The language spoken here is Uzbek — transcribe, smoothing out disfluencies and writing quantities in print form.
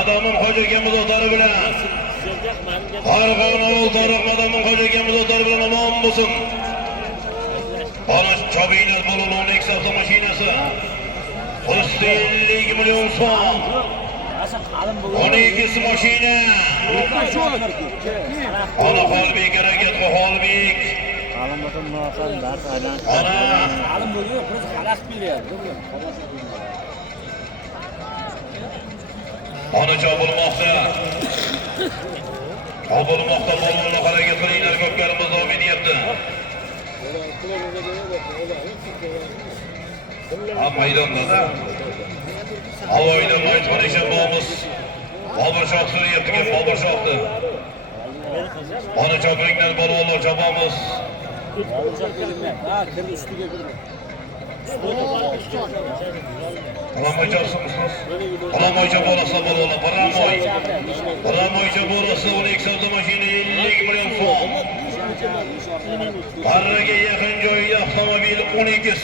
Adamın hocaga muzotarı bilan Farg'ona Tariq adamın hocaga muzotarı bilan omon bo'lsin. Ana Chobiylar bolaning Nexus avtomashinasi 150 million so'm. 12 mashina. Ana Xolbek harakat Xolbek. Ana Ana chopilmoqda. Chopilmoqda bolalar harakat qilinglar, ko'pkarimiz davom etyapti. Ha maydonda Havoyda maydon eshitmoqmiz. Bobur Shoh so'rayapti, Bobur Shohni. Ana chopinglar bolalar chopamiz. Ramoychasımız. Ramoycha borası bolalar. Ramoycha borası 12 avtomashina 50 million so'm. Qarraga yaqin joyda avtomobil 12